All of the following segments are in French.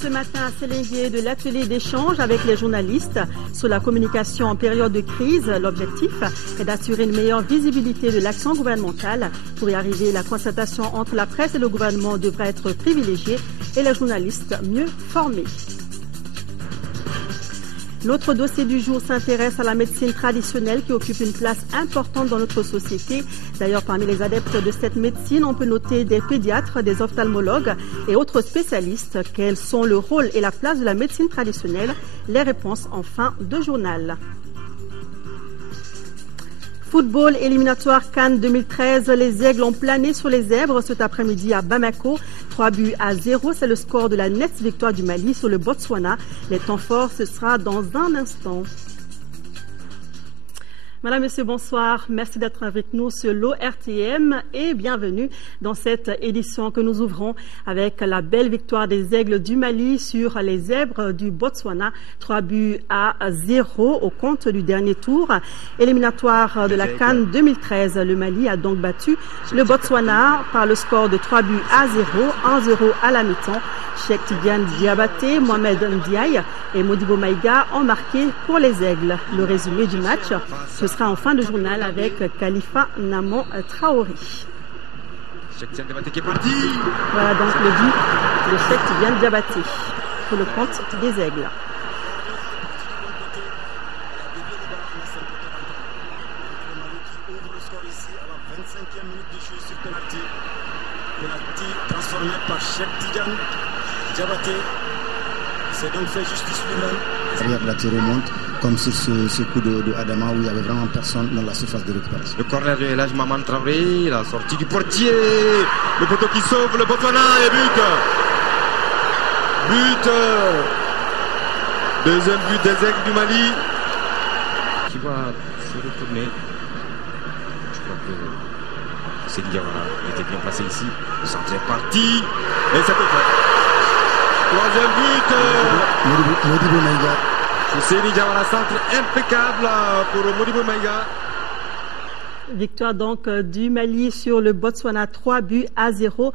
Ce matin à Sélingué de l'atelier d'échange avec les journalistes sur la communication en période de crise. L'objectif est d'assurer une meilleure visibilité de l'action gouvernementale. Pour y arriver, la concertation entre la presse et le gouvernement devrait être privilégiée et les journalistes mieux formés. L'autre dossier du jour s'intéresse à la médecine traditionnelle qui occupe une place importante dans notre société. D'ailleurs, parmi les adeptes de cette médecine, on peut noter des pédiatres, des ophtalmologues et autres spécialistes. Quels sont le rôle et la place de la médecine traditionnelle? Les réponses en fin de journal. Football éliminatoire Cannes 2013, les Aigles ont plané sur les zèbres cet après-midi à Bamako. 3-0, c'est le score de la nette victoire du Mali sur le Botswana. Les temps forts, ce sera dans un instant. Madame, Monsieur, bonsoir. Merci d'être avec nous sur l'ORTM et bienvenue dans cette édition que nous ouvrons avec la belle victoire des Aigles du Mali sur les Zèbres du Botswana. 3-0 au compte du dernier tour. Éliminatoire de la Cannes 2013. Le Mali a donc battu le Botswana par le score de 3-0, 1-0 à la mi-temps. Cheikh Tidiane Diabaté, Mohamed Ndiaye et Modibo Maïga ont marqué pour les Aigles. Le résumé du match, ce sera en fin de journal avec Khalifa Namon Traoré. Cheikh Tidiane Diabaté qui est parti. Voilà donc le but de Cheikh Tidiane Diabaté pour le compte des Aigles. Transformé par Cheikh Tidiane Diabaté. C'est donc fait justice lui-même. La tirée remonte comme sur ce coup de Adama où il n'y avait vraiment personne dans la surface de récupération. Le corner de Elhadji Maman Traoré, la sortie du portier, le poteau qui sauve le Botswana et but. Deuxième but des Aigles du Mali qui va se retourner. Je crois que Seyni Diawara était bien placé ici. Le centre est parti et c'est fait. Troisième but. Modibo Maïga. Seyni Diawara, centre impeccable pour Modibo Maïga. Victoire donc du Mali sur le Botswana, 3-0.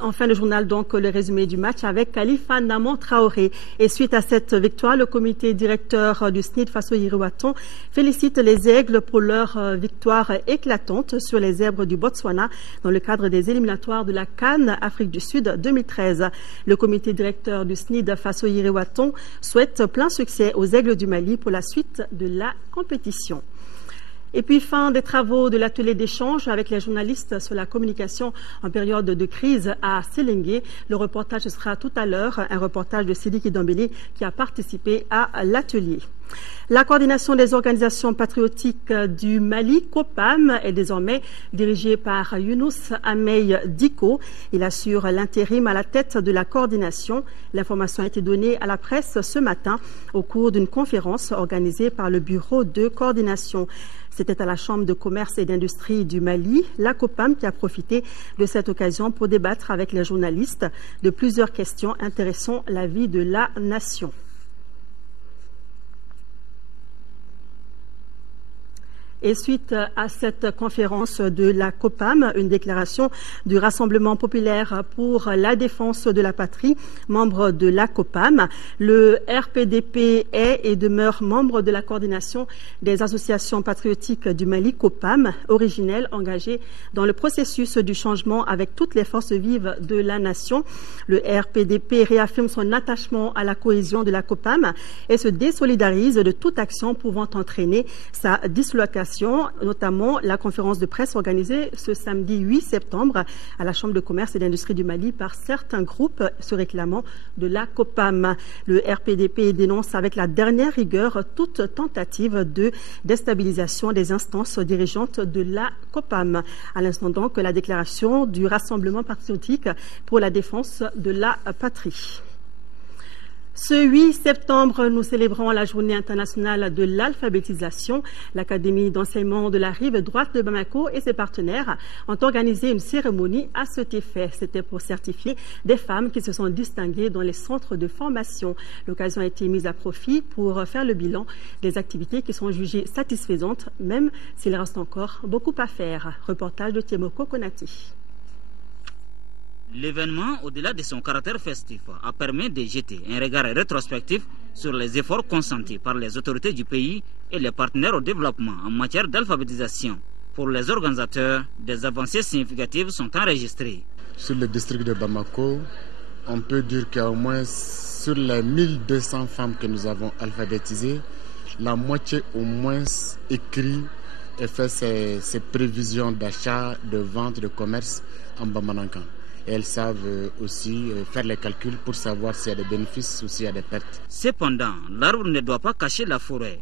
En fin de journal, donc, le résumé du match avec Khalifa Namon Traoré. Et suite à cette victoire, le comité directeur du SNID Faso-Yiriwaton félicite les Aigles pour leur victoire éclatante sur les Zèbres du Botswana dans le cadre des éliminatoires de la Cannes Afrique du Sud 2013. Le comité directeur du SNID Faso-Yiriwaton souhaite plein succès aux Aigles du Mali pour la suite de la compétition. Et puis, fin des travaux de l'atelier d'échange avec les journalistes sur la communication en période de crise à Sélingué. Le reportage sera tout à l'heure, un reportage de Sidiki Dambélé qui a participé à l'atelier. La coordination des organisations patriotiques du Mali, COPAM, est désormais dirigée par Younous Amey Diko. Il assure l'intérim à la tête de la coordination. L'information a été donnée à la presse ce matin au cours d'une conférence organisée par le bureau de coordination. C'était à la Chambre de commerce et d'industrie du Mali, la COPAM, qui a profité de cette occasion pour débattre avec les journalistes de plusieurs questions intéressant la vie de la nation. Et suite à cette conférence de la COPAM, une déclaration du Rassemblement populaire pour la défense de la patrie, membre de la COPAM, le RPDP est et demeure membre de la coordination des associations patriotiques du Mali, COPAM, originelle, engagée dans le processus du changement avec toutes les forces vives de la nation. Le RPDP réaffirme son attachement à la cohésion de la COPAM et se désolidarise de toute action pouvant entraîner sa dislocation, notamment la conférence de presse organisée ce samedi 8 septembre à la Chambre de commerce et d'industrie du Mali par certains groupes se réclamant de la COPAM. Le RPDP dénonce avec la dernière rigueur toute tentative de déstabilisation des instances dirigeantes de la COPAM. À l'instant donc, la déclaration du Rassemblement patriotique pour la défense de la patrie. Ce 8 septembre, nous célébrons la journée internationale de l'alphabétisation. L'Académie d'enseignement de la rive droite de Bamako et ses partenaires ont organisé une cérémonie à cet effet. C'était pour certifier des femmes qui se sont distinguées dans les centres de formation. L'occasion a été mise à profit pour faire le bilan des activités qui sont jugées satisfaisantes, même s'il reste encore beaucoup à faire. Reportage de Tiemoko Konati. L'événement, au-delà de son caractère festif, a permis de jeter un regard rétrospectif sur les efforts consentis par les autorités du pays et les partenaires au développement en matière d'alphabétisation. Pour les organisateurs, des avancées significatives sont enregistrées. Sur le district de Bamako, on peut dire qu'au moins sur les 1200 femmes que nous avons alphabétisées, la moitié au moins écrit et fait ses prévisions d'achat, de vente, de commerce en Bamanankan. Elles savent aussi faire les calculs pour savoir s'il y a des bénéfices ou s'il y a des pertes. Cependant, l'arbre ne doit pas cacher la forêt.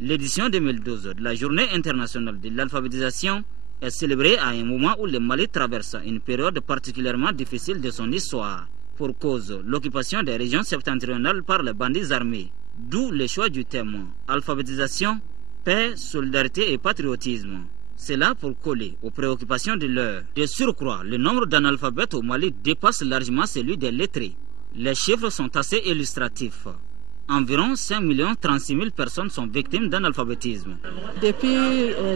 L'édition 2012 de la Journée internationale de l'alphabétisation est célébrée à un moment où le Mali traverse une période particulièrement difficile de son histoire, pour cause l'occupation des régions septentrionales par les bandits armés. D'où le choix du thème alphabétisation, paix, solidarité et patriotisme. C'est là pour coller aux préoccupations de l'heure. De surcroît, le nombre d'analphabètes au Mali dépasse largement celui des lettrés. Les chiffres sont assez illustratifs. Environ 5 36 000 personnes sont victimes d'analphabétisme. Depuis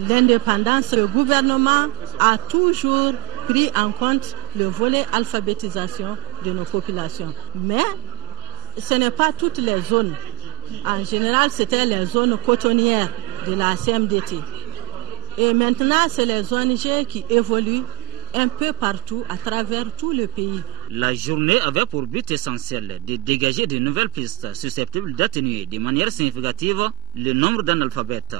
l'indépendance, le gouvernement a toujours pris en compte le volet alphabétisation de nos populations. Mais ce n'est pas toutes les zones. En général, c'était les zones cotonnières de la CMDT. Et maintenant, c'est les ONG qui évoluent un peu partout à travers tout le pays. La journée avait pour but essentiel de dégager de nouvelles pistes susceptibles d'atténuer de manière significative le nombre d'analphabètes.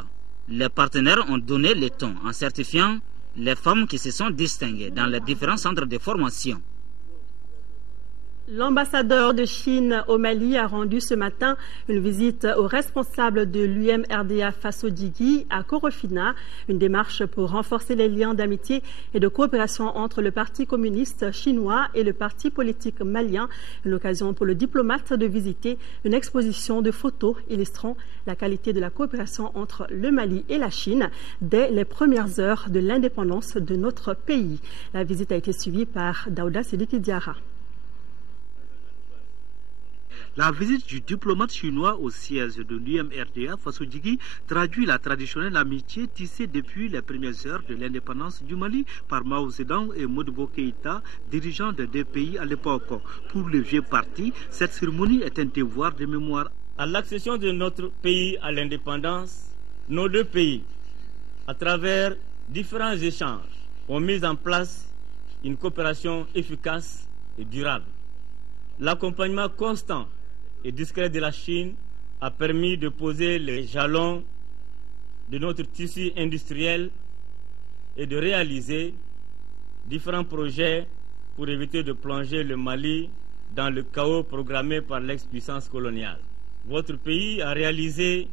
Les partenaires ont donné le ton en certifiant les femmes qui se sont distinguées dans les différents centres de formation. L'ambassadeur de Chine au Mali a rendu ce matin une visite aux responsables de l'UMRDA Faso-Djigui à Korofina, une démarche pour renforcer les liens d'amitié et de coopération entre le Parti communiste chinois et le Parti politique malien. Une occasion pour le diplomate de visiter une exposition de photos illustrant la qualité de la coopération entre le Mali et la Chine dès les premières heures de l'indépendance de notre pays. La visite a été suivie par Daouda Sidiki Diarra. La visite du diplomate chinois au siège de l'UMRDA Faso-Djigui traduit la traditionnelle amitié tissée depuis les premières heures de l'indépendance du Mali par Mao Zedong et Modibo Keïta, dirigeants des deux pays à l'époque. Pour le vieux parti, cette cérémonie est un devoir de mémoire. À l'accession de notre pays à l'indépendance, nos deux pays, à travers différents échanges, ont mis en place une coopération efficace et durable. L'accompagnement constant et discret de la Chine a permis de poser les jalons de notre tissu industriel et de réaliser différents projets pour éviter de plonger le Mali dans le chaos programmé par l'ex-puissance coloniale. Votre pays a réalisé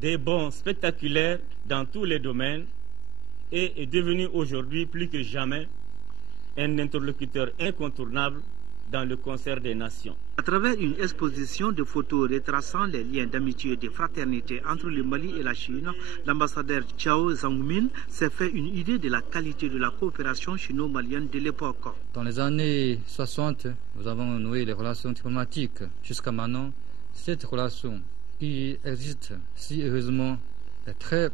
des bonds spectaculaires dans tous les domaines et est devenu aujourd'hui plus que jamais un interlocuteur incontournable dans le concert des nations. À travers une exposition de photos retraçant les liens d'amitié et de fraternité entre le Mali et la Chine, l'ambassadeur Chao Zhangmin s'est fait une idée de la qualité de la coopération chino-malienne de l'époque. Dans les années 60, nous avons noué les relations diplomatiques. Jusqu'à maintenant, cette relation qui existe si heureusement est très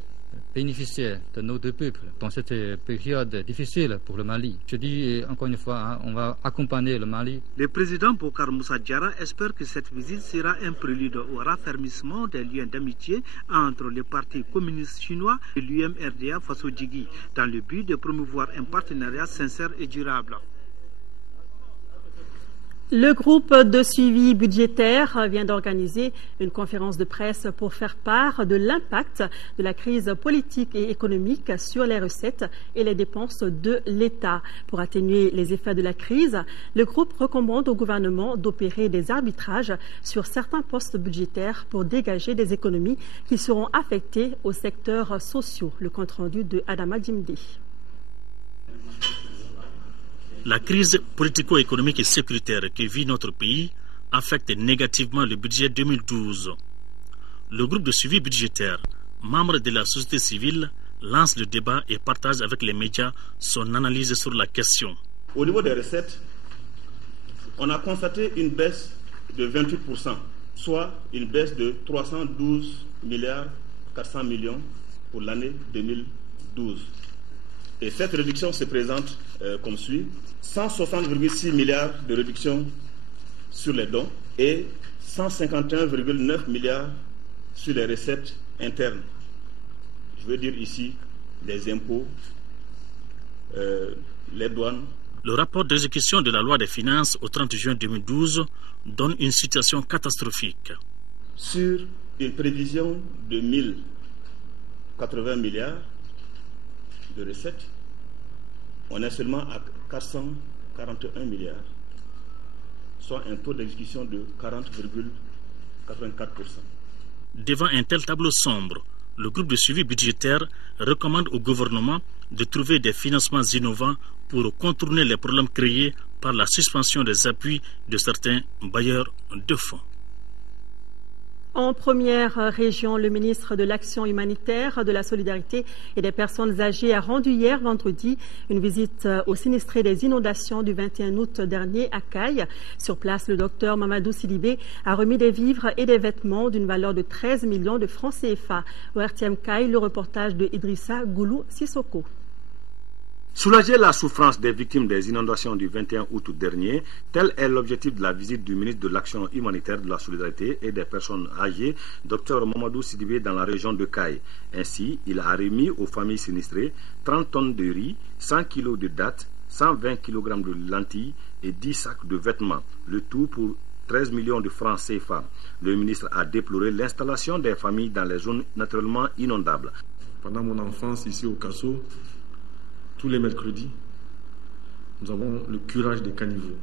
bénéficiaire de nos deux peuples dans cette période difficile pour le Mali. Je dis encore une fois, on va accompagner le Mali. Le président Bokar Moussa Diarra espère que cette visite sera un prélude au raffermissement des liens d'amitié entre le Parti communiste chinois et l'UMRDA Faso-Djigui dans le but de promouvoir un partenariat sincère et durable. Le groupe de suivi budgétaire vient d'organiser une conférence de presse pour faire part de l'impact de la crise politique et économique sur les recettes et les dépenses de l'État. Pour atténuer les effets de la crise, le groupe recommande au gouvernement d'opérer des arbitrages sur certains postes budgétaires pour dégager des économies qui seront affectées aux secteurs sociaux. Le compte-rendu de Adama Djimdi. La crise politico-économique et sécuritaire que vit notre pays affecte négativement le budget 2012. Le groupe de suivi budgétaire, membre de la société civile, lance le débat et partage avec les médias son analyse sur la question. Au niveau des recettes, on a constaté une baisse de 28%, soit une baisse de 312 milliards 400 millions pour l'année 2012. Et cette réduction se présente comme suit: 160,6 milliards de réduction sur les dons et 151,9 milliards sur les recettes internes. Je veux dire ici les impôts, les douanes. Le rapport d'exécution de la loi des finances au 30 juin 2012 donne une situation catastrophique. Sur une prévision de 1080 milliards de recettes, on est seulement à 441 milliards, soit un taux d'exécution de 40,84%. Devant un tel tableau sombre, le groupe de suivi budgétaire recommande au gouvernement de trouver des financements innovants pour contourner les problèmes créés par la suspension des appuis de certains bailleurs de fonds. En première région, le ministre de l'Action humanitaire, de la solidarité et des personnes âgées a rendu hier vendredi une visite aux sinistrés des inondations du 21 août dernier à Caille. Sur place, le docteur Mamadou Sidibé a remis des vivres et des vêtements d'une valeur de 13 millions de francs CFA. Au RTM Caille, le reportage de Idrissa Goulou Sissoko. Soulager la souffrance des victimes des inondations du 21 août dernier, tel est l'objectif de la visite du ministre de l'Action humanitaire, de la solidarité et des personnes âgées, Dr Mamadou Sidibé, dans la région de Caille. Ainsi, il a remis aux familles sinistrées 30 tonnes de riz, 100 kg de dattes, 120 kg de lentilles et 10 sacs de vêtements, le tout pour 13 millions de francs CFA. Le ministre a déploré l'installation des familles dans les zones naturellement inondables. Pendant mon enfance ici au Kasso, tous les mercredis, nous avons le curage des caniveaux.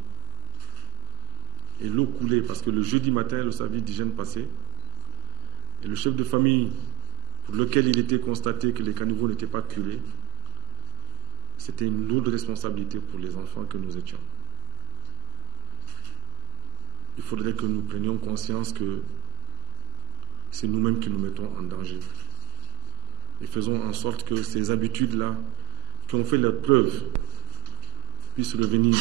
Et l'eau coulait parce que le jeudi matin, le service d'hygiène passait. Et le chef de famille, pour lequel il était constaté que les caniveaux n'étaient pas curés, c'était une lourde responsabilité pour les enfants que nous étions. Il faudrait que nous prenions conscience que c'est nous-mêmes qui nous mettons en danger. Et faisons en sorte que ces habitudes-là, qui ont fait leurs preuves, puissent revenir.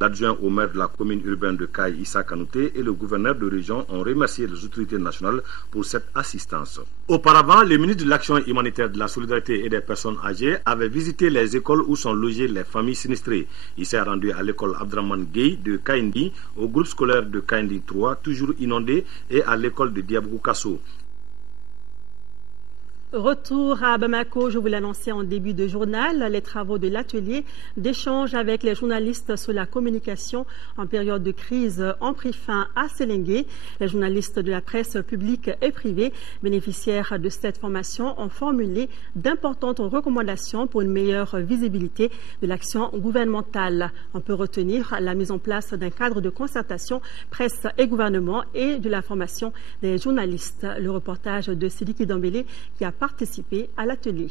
L'adjoint au maire de la commune urbaine de Caille, Issa Kanouté, et le gouverneur de région ont remercié les autorités nationales pour cette assistance. Auparavant, le ministre de l'Action humanitaire, de la solidarité et des personnes âgées avait visité les écoles où sont logées les familles sinistrées. Il s'est rendu à l'école Abdraman Gueye de Kaindi, au groupe scolaire de Kaindi 3, toujours inondé, et à l'école de Diabou Kasso. Retour à Bamako, je vous l'annonçais en début de journal, les travaux de l'atelier d'échange avec les journalistes sur la communication en période de crise ont pris fin à Séléngué. Les journalistes de la presse publique et privée bénéficiaires de cette formation ont formulé d'importantes recommandations pour une meilleure visibilité de l'action gouvernementale. On peut retenir la mise en place d'un cadre de concertation presse et gouvernement et de la formation des journalistes. Le reportage de Sidiki Dambélé qui a participé à l'atelier.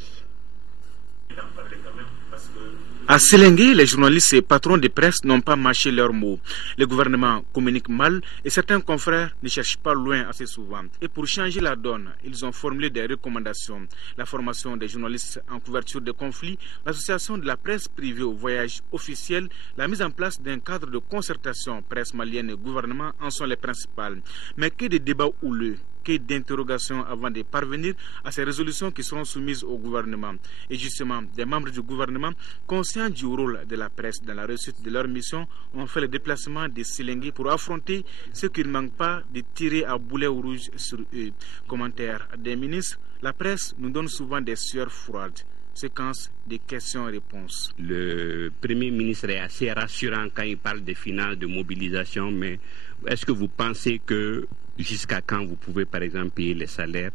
À Séléngué, les journalistes et patrons de presse n'ont pas mâché leurs mots. Le gouvernement communique mal et certains confrères ne cherchent pas loin assez souvent. Et pour changer la donne, ils ont formulé des recommandations. La formation des journalistes en couverture de conflits, l'association de la presse privée au voyage officiel, la mise en place d'un cadre de concertation presse malienne et gouvernement en sont les principales. Mais que de débats houleux, que d'interrogations avant de parvenir à ces résolutions qui seront soumises au gouvernement. Et justement, des membres du gouvernement, conscients du rôle de la presse dans la réussite de leur mission, ont fait le déplacement de Séléngué pour affronter ce qu'ils ne manquent pas de tirer à boulet rouge sur eux. Commentaire des ministres, la presse nous donne souvent des sueurs froides. Séquence des questions-réponses. Le Premier ministre est assez rassurant quand il parle des finances, de mobilisation, mais est-ce que vous pensez que jusqu'à quand vous pouvez par exemple payer les salaires,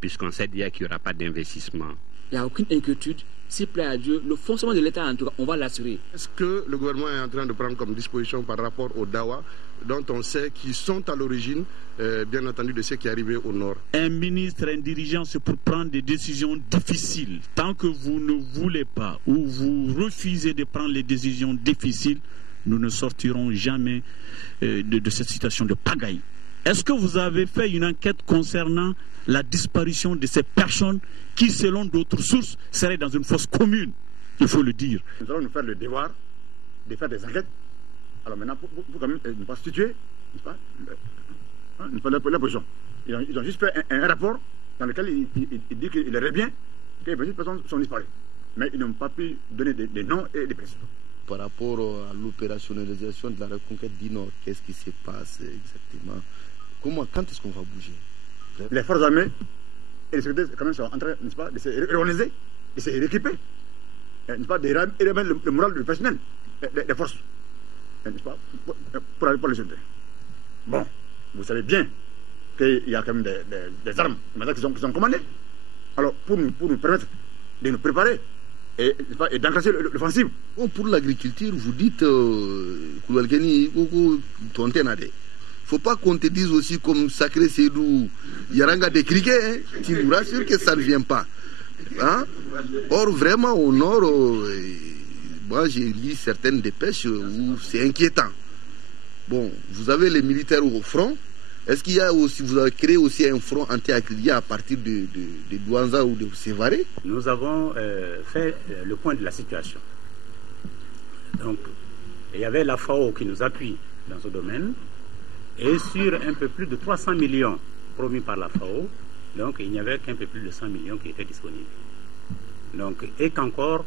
puisqu'on sait déjà qu'il n'y aura pas d'investissement? Il n'y a aucune inquiétude. S'il plaît à Dieu, le fonctionnement de l'État, en tout cas, on va l'assurer. Est-ce que le gouvernement est en train de prendre comme disposition par rapport aux Dawa, dont on sait qu'ils sont à l'origine, bien entendu, de ce qui est arrivé au nord? Un ministre, un dirigeant, c'est pour prendre des décisions difficiles. Tant que vous ne voulez pas ou vous refusez de prendre les décisions difficiles, nous ne sortirons jamais de cette situation de pagaille. Est-ce que vous avez fait une enquête concernant la disparition de ces personnes qui, selon d'autres sources, seraient dans une fosse commune? Il faut le dire. Nous allons nous faire le devoir de faire des enquêtes. Alors maintenant, pour quand même ne pas se situer, la position. Ils ont juste fait un rapport dans lequel ils disent qu'il irait bien que les petites personnes sont disparues. Mais ils n'ont pas pu donner des noms et des précisions. Par rapport à l'opérationnalisation de la reconquête du Nord, qu'est-ce qui se passe exactement? Quand est-ce qu'on va bouger? Les forces armées et les sécurités quand même sont en train, n'est-ce pas, de se réorganiser, de se rééquiper, n'est-ce pas, de remettre le moral du personnel, des forces, n'est-ce pas, pour les sécurités. Bon, vous savez bien qu'il y a quand même des armes qui sont commandées. Alors, pour nous permettre de nous préparer et d'enclencher l'offensive. Bon, pour l'agriculture, vous dites Koulalkeni, il ne faut pas qu'on te dise aussi comme Sacré Sédou, Yaranga des criquets, hein. Tu nous rassures que ça ne vient pas. Hein? Or, vraiment, au nord, moi j'ai lu certaines dépêches où c'est inquiétant. Bon, vous avez les militaires au front. Est-ce qu'il y a aussi, vous avez créé aussi un front anti-acrilier à partir de Douanza ou de Sévaré? Nous avons fait le point de la situation. Donc, il y avait la FAO qui nous appuie dans ce domaine. Et sur un peu plus de 300 millions promis par la FAO, donc il n'y avait qu'un peu plus de 100 millions qui étaient disponibles. Donc, et qu'encore,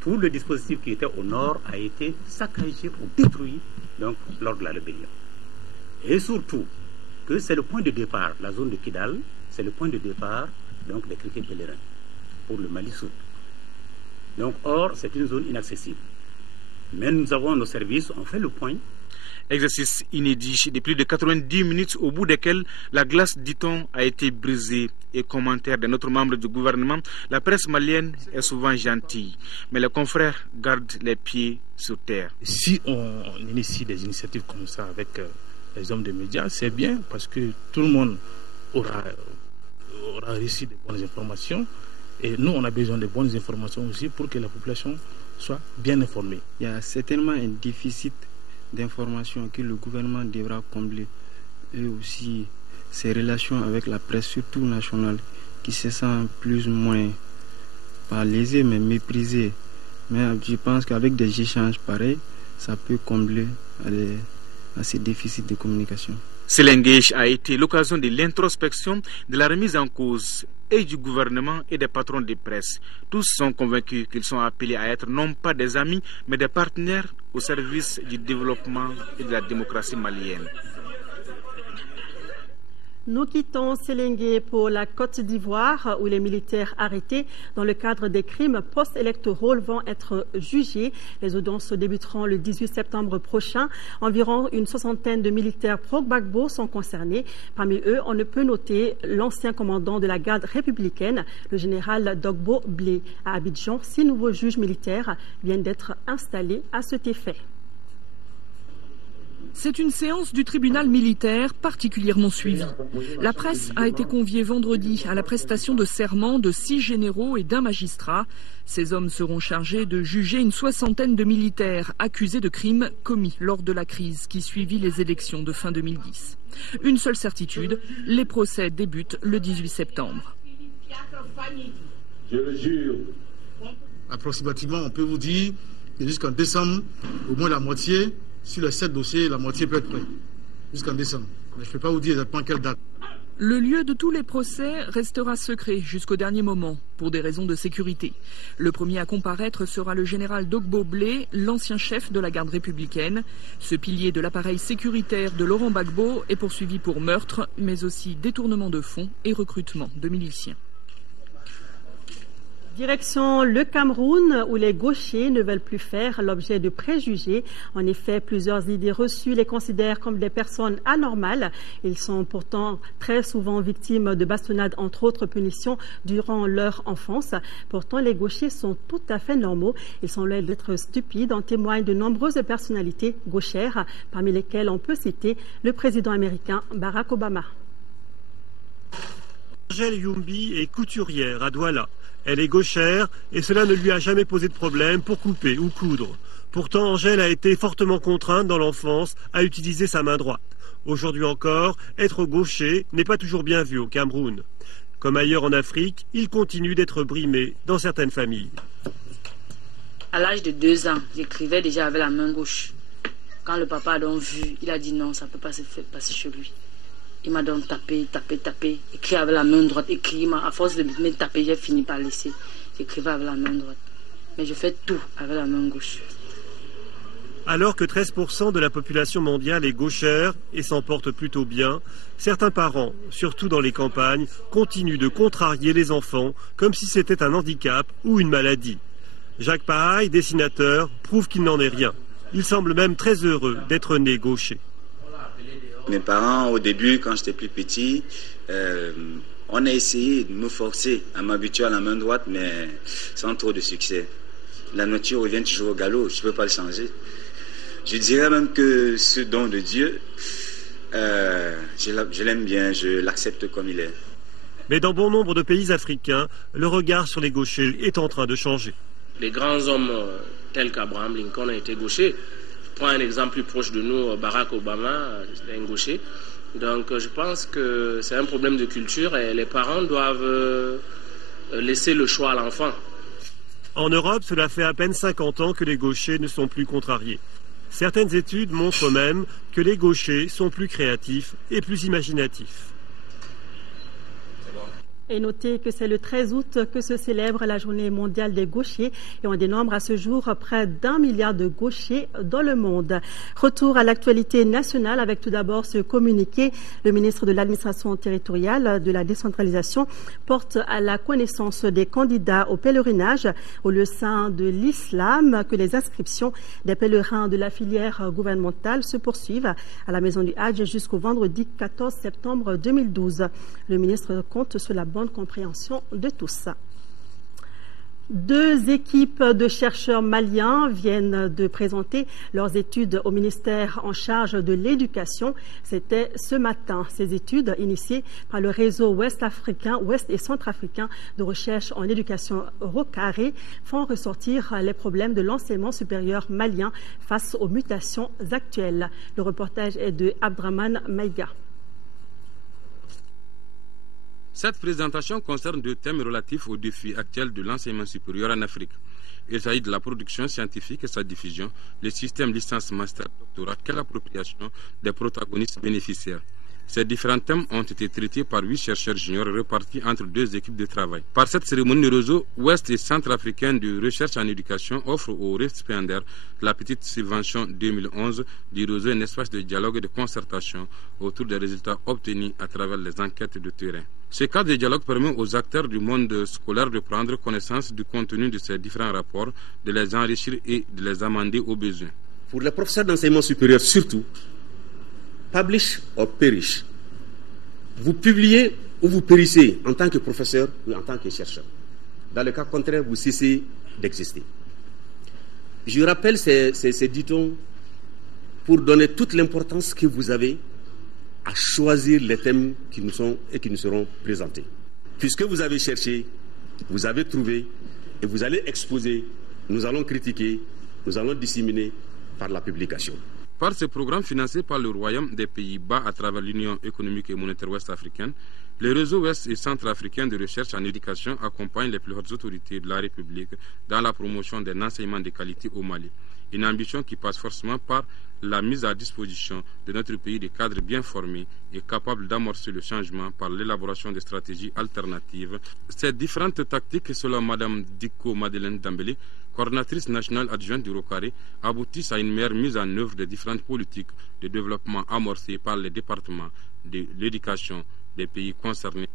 tout le dispositif qui était au nord a été saccagé ou détruit donc, lors de la rébellion. Et surtout, que c'est le point de départ, la zone de Kidal, c'est le point de départ donc, des criquets pèlerins pour le Mali Sud. Donc, or, c'est une zone inaccessible. Mais nous avons nos services, on fait le point. Exercice inédit de plus de 90 minutes au bout desquels la glace, dit-on, a été brisée. Et commentaire d'un autre membre du gouvernement, la presse malienne est souvent gentille, mais les confrères gardent les pieds sur terre. Si on initie des initiatives comme ça avec les hommes des médias, c'est bien parce que tout le monde aura reçu de bonnes informations. Et nous, on a besoin de bonnes informations aussi pour que la population soit bien informée. Il y a certainement un déficit d'informations que le gouvernement devra combler, et aussi ses relations avec la presse, surtout nationale, qui se sent plus ou moins pas lésée mais méprisée. Mais je pense qu'avec des échanges pareils, ça peut combler à ces déficits de communication. Selengej a été l'occasion de l'introspection, de la remise en cause et du gouvernement et des patrons de presse. Tous sont convaincus qu'ils sont appelés à être non pas des amis, mais des partenaires au service du développement et de la démocratie malienne. Nous quittons Selengej pour la Côte d'Ivoire où les militaires arrêtés dans le cadre des crimes post-électoraux vont être jugés. Les audiences débuteront le 18 septembre prochain. Environ une soixantaine de militaires pro-Gbagbo sont concernés. Parmi eux, on ne peut noter l'ancien commandant de la garde républicaine, le général Dogbo Blé. À Abidjan, 6 nouveaux juges militaires viennent d'être installés à cet effet. C'est une séance du tribunal militaire particulièrement suivie. La presse a été conviée vendredi à la prestation de serment de 6 généraux et d'un magistrat. Ces hommes seront chargés de juger une soixantaine de militaires accusés de crimes commis lors de la crise qui suivit les élections de fin 2010. Une seule certitude, les procès débutent le 18 septembre. Je le jure. Approximativement, on peut vous dire que jusqu'en décembre, au moins la moitié. Sur les 7 dossiers, la moitié peut être prête jusqu'en décembre. Mais je ne peux pas vous dire exactement quelle date. Le lieu de tous les procès restera secret jusqu'au dernier moment, pour des raisons de sécurité. Le premier à comparaître sera le général Dogbo Blé, l'ancien chef de la garde républicaine. Ce pilier de l'appareil sécuritaire de Laurent Gbagbo est poursuivi pour meurtre, mais aussi détournement de fonds et recrutement de miliciens. Direction le Cameroun, où les gauchers ne veulent plus faire l'objet de préjugés. En effet, plusieurs idées reçues les considèrent comme des personnes anormales. Ils sont pourtant très souvent victimes de bastonnades, entre autres punitions, durant leur enfance. Pourtant, les gauchers sont tout à fait normaux. Ils sont loin d'être stupides. En témoignent de nombreuses personnalités gauchères, parmi lesquelles on peut citer le président américain Barack Obama. Angèle Youmbi est couturière à Douala. Elle est gauchère et cela ne lui a jamais posé de problème pour couper ou coudre. Pourtant, Angèle a été fortement contrainte dans l'enfance à utiliser sa main droite. Aujourd'hui encore, être gaucher n'est pas toujours bien vu au Cameroun. Comme ailleurs en Afrique, il continue d'être brimé dans certaines familles. À l'âge de 2 ans, j'écrivais déjà avec la main gauche. Quand le papa a donc vu, il a dit non, ça ne peut pas se faire passer chez lui. Il m'a donc tapé, écrit avec la main droite, écrit. À force de me taper, j'ai fini par laisser. J'écrivais avec la main droite. Mais je fais tout avec la main gauche. Alors que 13% de la population mondiale est gauchère et s'en porte plutôt bien, certains parents, surtout dans les campagnes, continuent de contrarier les enfants comme si c'était un handicap ou une maladie. Jacques Pahaï, dessinateur, prouve qu'il n'en est rien. Il semble même très heureux d'être né gaucher. Mes parents, au début, quand j'étais plus petit, on a essayé de me forcer à m'habituer à la main droite, mais sans trop de succès. La nature revient toujours au galop, je ne peux pas le changer. Je dirais même que ce don de Dieu, je l'aime bien, je l'accepte comme il est. Mais dans bon nombre de pays africains, le regard sur les gauchers est en train de changer. Les grands hommes tels qu'Abraham Lincoln a été gaucher. Je prends un exemple plus proche de nous, Barack Obama, c'était un gaucher. Donc je pense que c'est un problème de culture et les parents doivent laisser le choix à l'enfant. En Europe, cela fait à peine 50 ans que les gauchers ne sont plus contrariés. Certaines études montrent même que les gauchers sont plus créatifs et plus imaginatifs. Et notez que c'est le 13 août que se célèbre la journée mondiale des gauchers et on dénombre à ce jour près d'1 milliard de gauchers dans le monde. Retour à l'actualité nationale avec tout d'abord ce communiqué. Le ministre de l'administration territoriale de la décentralisation porte à la connaissance des candidats au pèlerinage au lieu saint de l'islam que les inscriptions des pèlerins de la filière gouvernementale se poursuivent à la maison du Hadj jusqu'au vendredi 14 septembre 2012. Le ministre compte sur la bonne compréhension de tout ça. 2 équipes de chercheurs maliens viennent de présenter leurs études au ministère en charge de l'éducation. C'était ce matin. Ces études, initiées par le réseau ouest et centrafricain de recherche en éducation ROCARE, font ressortir les problèmes de l'enseignement supérieur malien face aux mutations actuelles. Le reportage est de Abdraman Maïga. Cette présentation concerne 2 thèmes relatifs aux défis actuels de l'enseignement supérieur en Afrique. Il s'agit de la production scientifique et sa diffusion, le système licence master doctorat, quelle appropriation des protagonistes bénéficiaires. Ces différents thèmes ont été traités par 8 chercheurs juniors répartis entre 2 équipes de travail. Par cette cérémonie, le réseau ouest et centrafricain de recherche en éducation offre aux récipiendaires la petite subvention 2011 du réseau un espace de dialogue et de concertation autour des résultats obtenus à travers les enquêtes de terrain. Ce cadre de dialogue permet aux acteurs du monde scolaire de prendre connaissance du contenu de ces différents rapports, de les enrichir et de les amender aux besoins. Pour les professeurs d'enseignement supérieur surtout, publish or perish. Vous publiez ou vous périssez en tant que professeur ou en tant que chercheur. Dans le cas contraire, vous cessez d'exister. Je rappelle ces dictons pour donner toute l'importance que vous avez à choisir les thèmes qui nous sont et qui nous seront présentés. Puisque vous avez cherché, vous avez trouvé et vous allez exposer, nous allons critiquer, nous allons disséminer par la publication. Par ce programme financé par le Royaume des Pays-Bas à travers l'Union économique et monétaire ouest-africaine, le réseau ouest et centrafricain de recherche en éducation accompagne les plus hautes autorités de la République dans la promotion d'un enseignement de qualité au Mali. Une ambition qui passe forcément par la mise à disposition de notre pays de cadres bien formés et capables d'amorcer le changement par l'élaboration de stratégies alternatives. Ces différentes tactiques, selon Mme Diko Madeleine Dambélé, coordinatrice nationale adjointe du ROCARE, aboutissent à une meilleure mise en œuvre des différentes politiques de développement amorcées par les départements de l'éducation des pays concernés.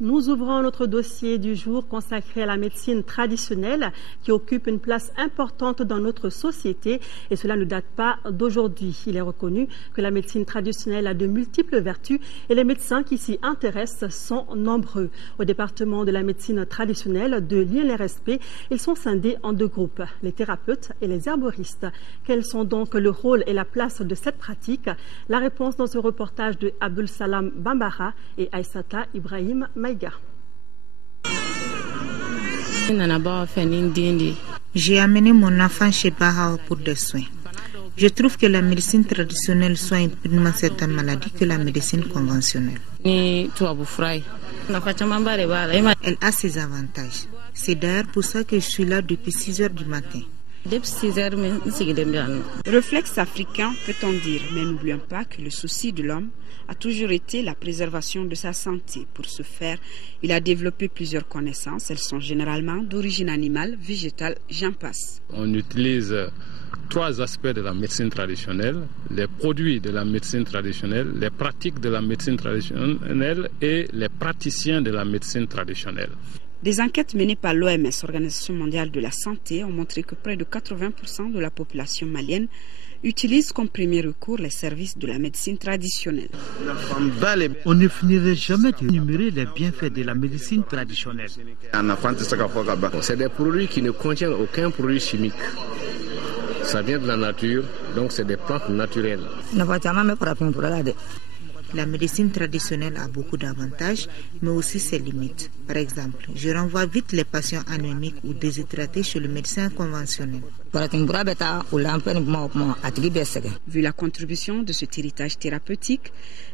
Nous ouvrons notre dossier du jour consacré à la médecine traditionnelle qui occupe une place importante dans notre société et cela ne date pas d'aujourd'hui. Il est reconnu que la médecine traditionnelle a de multiples vertus et les médecins qui s'y intéressent sont nombreux. Au département de la médecine traditionnelle de l'INRSP, ils sont scindés en 2 groupes, les thérapeutes et les herboristes. Quels sont donc le rôle et la place de cette pratique? La réponse dans ce reportage de Abdul Salam Bambara et Aïssata Ibrahim Maïga. J'ai amené mon enfant chez Bahao pour des soins. Je trouve que la médecine traditionnelle soigne pleinement certaines maladies que la médecine conventionnelle. Elle a ses avantages. C'est d'ailleurs pour ça que je suis là depuis 6 heures du matin. Réflexe africain, peut-on dire, mais n'oublions pas que le souci de l'homme a toujours été la préservation de sa santé. Pour ce faire, il a développé plusieurs connaissances. Elles sont généralement d'origine animale, végétale, j'en passe. On utilise 3 aspects de la médecine traditionnelle, les produits de la médecine traditionnelle, les pratiques de la médecine traditionnelle et les praticiens de la médecine traditionnelle. Des enquêtes menées par l'OMS, Organisation mondiale de la santé, ont montré que près de 80% de la population malienne utilise comme premier recours les services de la médecine traditionnelle. On ne finirait jamais d'énumérer les bienfaits de la médecine traditionnelle. C'est des produits qui ne contiennent aucun produit chimique. Ça vient de la nature, donc c'est des plantes naturelles. La médecine traditionnelle a beaucoup d'avantages, mais aussi ses limites. Par exemple, je renvoie vite les patients anémiques ou déshydratés chez le médecin conventionnel. Vu la contribution de cet héritage thérapeutique,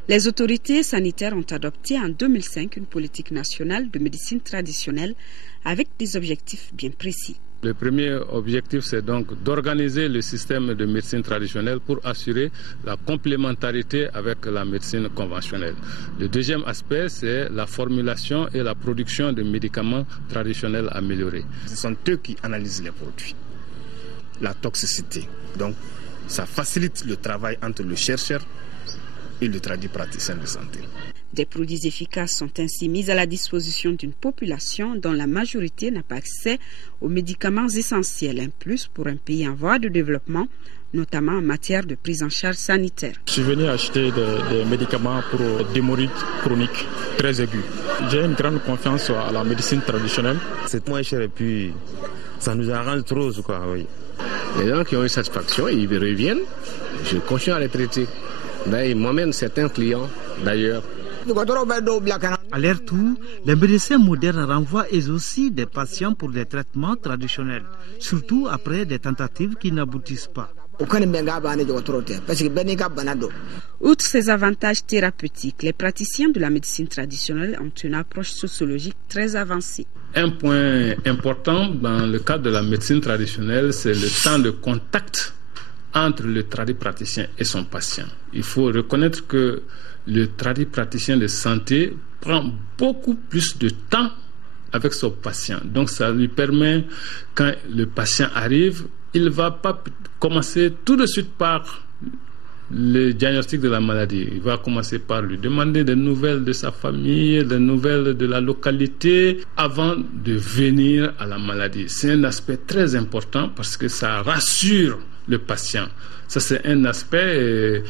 les autorités sanitaires ont adopté en 2005 une politique nationale de médecine traditionnelle avec des objectifs bien précis. Le premier objectif, c'est donc d'organiser le système de médecine traditionnelle pour assurer la complémentarité avec la médecine conventionnelle. Le deuxième aspect, c'est la formulation et la production de médicaments traditionnels améliorés. Ce sont eux qui analysent les produits, la toxicité. Donc, ça facilite le travail entre le chercheur et le praticien de santé. Des produits efficaces sont ainsi mis à la disposition d'une population dont la majorité n'a pas accès aux médicaments essentiels. Un plus pour un pays en voie de développement, notamment en matière de prise en charge sanitaire. Je suis venu acheter des médicaments pour des hémorroïdes chroniques très aigus. J'ai une grande confiance à la médecine traditionnelle. C'est moins cher et puis ça nous arrange trop, quoi. Oui. Les gens qui ont eu satisfaction, ils reviennent. Je continue à les traiter. Ils m'emmènent certains clients, d'ailleurs. À leur tour, les médecins modernes renvoient eux aussi des patients pour des traitements traditionnels, surtout après des tentatives qui n'aboutissent pas. Outre ces avantages thérapeutiques, les praticiens de la médecine traditionnelle ont une approche sociologique très avancée. Un point important dans le cadre de la médecine traditionnelle, c'est le temps de contact entre le praticien et son patient. Il faut reconnaître que le praticien de santé prend beaucoup plus de temps avec son patient. Donc ça lui permet, quand le patient arrive, il ne va pas commencer tout de suite par le diagnostic de la maladie. Il va commencer par lui demander des nouvelles de sa famille, des nouvelles de la localité, avant de venir à la maladie. C'est un aspect très important parce que ça rassure le patient. Ça, c'est un aspect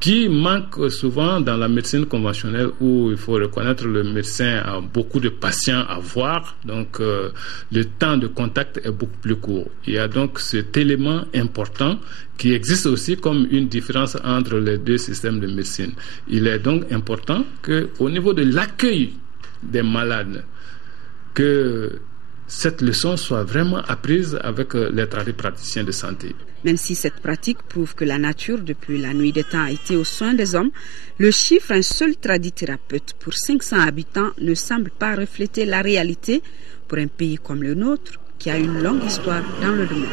qui manque souvent dans la médecine conventionnelle où il faut reconnaître le médecin a beaucoup de patients à voir, donc le temps de contact est beaucoup plus court. Il y a donc cet élément important qui existe aussi comme une différence entre les deux systèmes de médecine. Il est donc important qu'au niveau de l'accueil des malades, que cette leçon soit vraiment apprise avec les praticiens de santé. Même si cette pratique prouve que la nature, depuis la nuit des temps, a été aux soins des hommes, le chiffre un seul tradithérapeute pour 500 habitants ne semble pas refléter la réalité pour un pays comme le nôtre, qui a une longue histoire dans le domaine.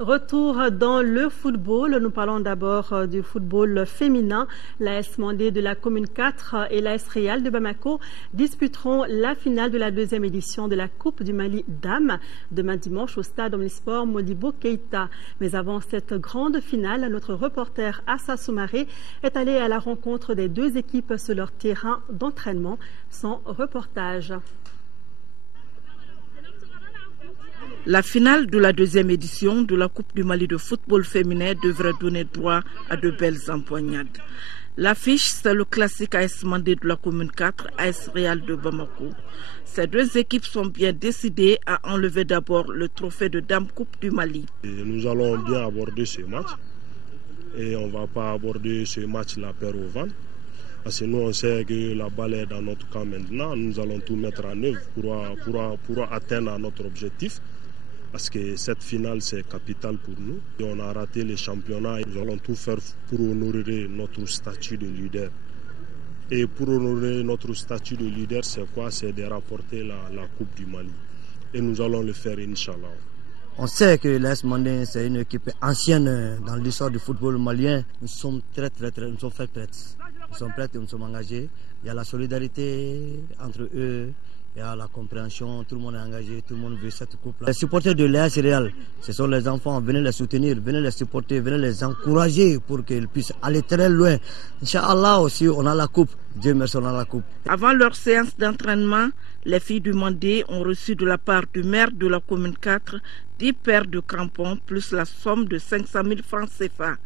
Retour dans le football. Nous parlons d'abord du football féminin. L'AS Mandé de la commune 4 et l'AS Real de Bamako disputeront la finale de la 2e édition de la Coupe du Mali Dames demain dimanche au stade Omnisport Modibo Keïta. Mais avant cette grande finale, notre reporter Assa Soumaré est allé à la rencontre des deux équipes sur leur terrain d'entraînement. Son reportage. La finale de la 2e édition de la Coupe du Mali de football féminin devrait donner droit à de belles empoignades. L'affiche, c'est le classique AS Mandé de la commune 4, AS Real de Bamako. Ces deux équipes sont bien décidées à enlever d'abord le trophée de Dame Coupe du Mali. Nous allons bien aborder ce match et on ne va pas aborder ce match la paire au ventre. Parce que nous, on sait que la balle est dans notre camp maintenant. Nous allons tout mettre en œuvre pour atteindre notre objectif. Parce que cette finale, c'est capital pour nous. Et on a raté les championnats. Nous allons tout faire pour honorer notre statut de leader. Et pour honorer notre statut de leader, c'est quoi? C'est de rapporter la Coupe du Mali. Et nous allons le faire, Inch'Allah. On sait que l'AS Mandé, c'est une équipe ancienne dans l'histoire du football malien. Nous sommes nous sommes prêts. Nous sommes prêts et nous sommes engagés. Il y a la solidarité entre eux. Il y a la compréhension, tout le monde est engagé, tout le monde veut cette coupe-là. Les supporters de l'AS Real, ce sont les enfants, venez les soutenir, venez les supporter, venez les encourager pour qu'ils puissent aller très loin. Inch'Allah aussi, on a la coupe. Dieu merci, on a la coupe. Avant leur séance d'entraînement, les filles du Mandé ont reçu de la part du maire de la commune 4 10 paires de crampons plus la somme de 500 000 francs CFA.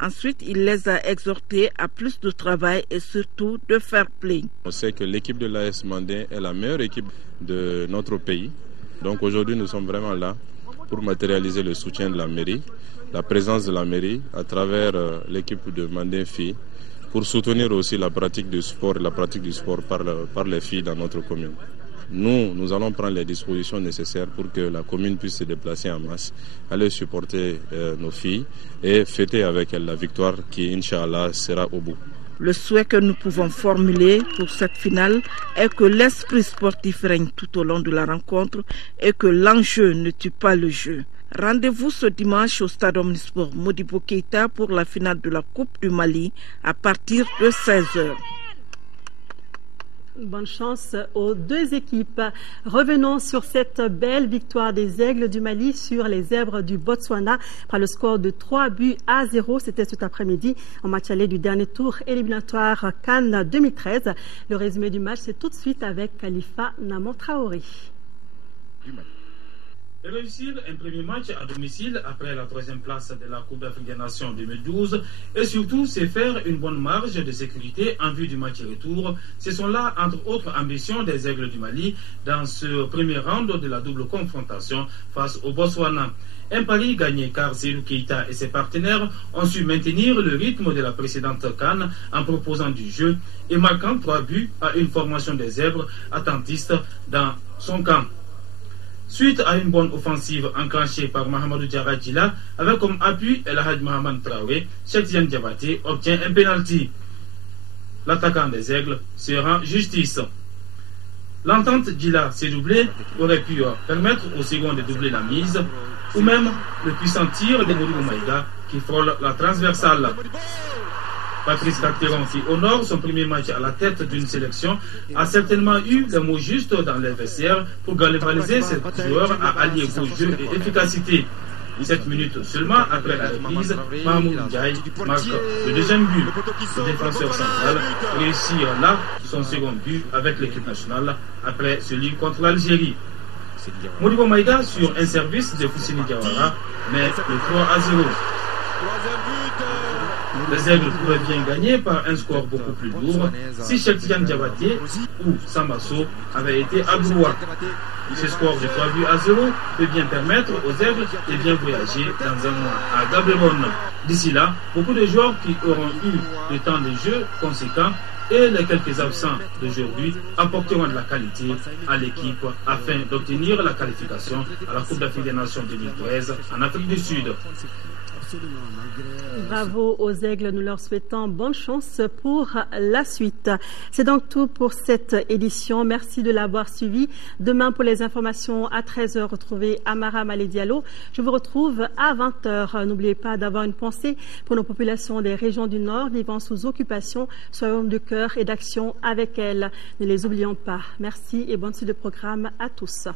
Ensuite, il les a exhortés à plus de travail et surtout de fair play. On sait que l'équipe de l'AS Mandé est la meilleure équipe de notre pays. Donc aujourd'hui, nous sommes vraiment là pour matérialiser le soutien de la mairie, la présence de la mairie à travers l'équipe de Mandé Filles, pour soutenir aussi la pratique du sport par les filles dans notre commune. Nous allons prendre les dispositions nécessaires pour que la commune puisse se déplacer en masse, aller supporter nos filles et fêter avec elles la victoire qui, Inch'Allah, sera au bout. Le souhait que nous pouvons formuler pour cette finale est que l'esprit sportif règne tout au long de la rencontre et que l'enjeu ne tue pas le jeu. Rendez-vous ce dimanche au stade Omnisport Modibo Keïta pour la finale de la Coupe du Mali à partir de 16h. Bonne chance aux deux équipes. Revenons sur cette belle victoire des Aigles du Mali sur les Zèbres du Botswana par le score de 3-0. C'était cet après-midi en match aller du dernier tour éliminatoire CAN 2013. Le résumé du match, c'est tout de suite avec Khalifa Namon Traoré. Réussir un premier match à domicile après la troisième place de la Coupe d'Afrique des Nations 2012 et surtout c'est faire une bonne marge de sécurité en vue du match retour. Ce sont là, entre autres ambitions des Aigles du Mali dans ce premier round de la double confrontation face au Botswana. Un pari gagné car Seydou Keïta et ses partenaires ont su maintenir le rythme de la précédente CAN en proposant du jeu et marquant 3 buts à une formation des Zèbres attentistes dans son camp. Suite à une bonne offensive enclenchée par Mahamadou Diarra Djila, avec comme appui El Hadj Mohamed Traoré, Cheikh Tidiane Diabaté obtient un pénalty. L'attaquant des Aigles se rend justice. L'entente Djila s'est doublée aurait pu permettre au second de doubler la mise, ou même le puissant tir de Modibo Maïga qui frôle la transversale. Patrice Carteron, qui honore son premier match à la tête d'une sélection, a certainement eu le mot juste dans les vestiaires pour galvaniser ses joueurs à allier beau jeu et efficacité. 7 minutes seulement après la reprise, Mahmoud Ndiaye marque le deuxième but. Le défenseur central réussit là son second but avec l'équipe nationale après celui contre l'Algérie. Modibo Maïga sur un service de Foussini Diawara, mais le 3-0. Les Aigles pourraient bien gagner par un score beaucoup plus lourd si Cheikh Tidiane Diabaté ou Sambasso avaient été à droite. Ce score de 3-0 peut bien permettre aux Aigles de bien voyager dans un mois à Gaborone. D'ici là, beaucoup de joueurs qui auront eu le temps de jeu conséquent et les quelques absents d'aujourd'hui apporteront de la qualité à l'équipe afin d'obtenir la qualification à la Coupe d'Afrique des Nations 2013 en Afrique du Sud. Bravo aux Aigles, nous leur souhaitons bonne chance pour la suite. C'est donc tout pour cette édition. Merci de l'avoir suivi. Demain, pour les informations à 13h, retrouvez Amara Malé Diallo. Je vous retrouve à 20h. N'oubliez pas d'avoir une pensée pour nos populations des régions du Nord vivant sous occupation. Soyons de cœur et d'action avec elles. Ne les oublions pas. Merci et bonne suite de programme à tous.